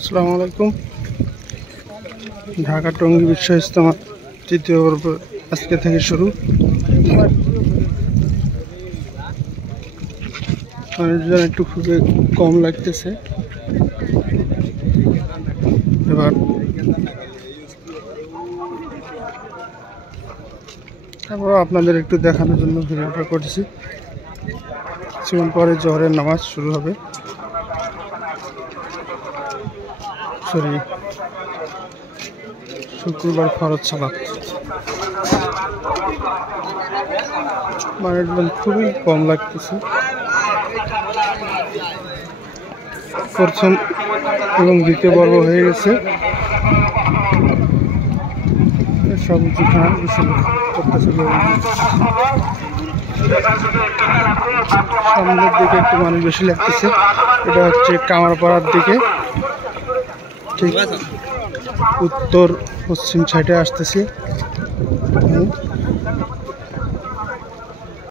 আসসালামু আলাইকুম। ঢাকা টঙ্গী বিশ্ব ইজতেমা তৃতীয় পর্ব আজকে থেকে শুরু। মানুষজন একটু খুবই কম লাগতেছে। এবার তারপর আপনাদের একটু দেখানোর জন্য ভিডিওটা করছি। কিছুক্ষণ পরে জোহরের নামাজ শুরু হবে। শুক্রবার ফরজ সালাত। মানুষজন খুবই কম লাগতেছে। প্রথম এবং দ্বিতীয় পর্ব হয়ে গেছে। সব খান করতেছে। সামনের দিকে একটু মানুষ বেশি লাগতেছে। এটা হচ্ছে কামারপাড়ার দিকে, ঠিক উত্তর পশ্চিম সাইডে আসতেছি।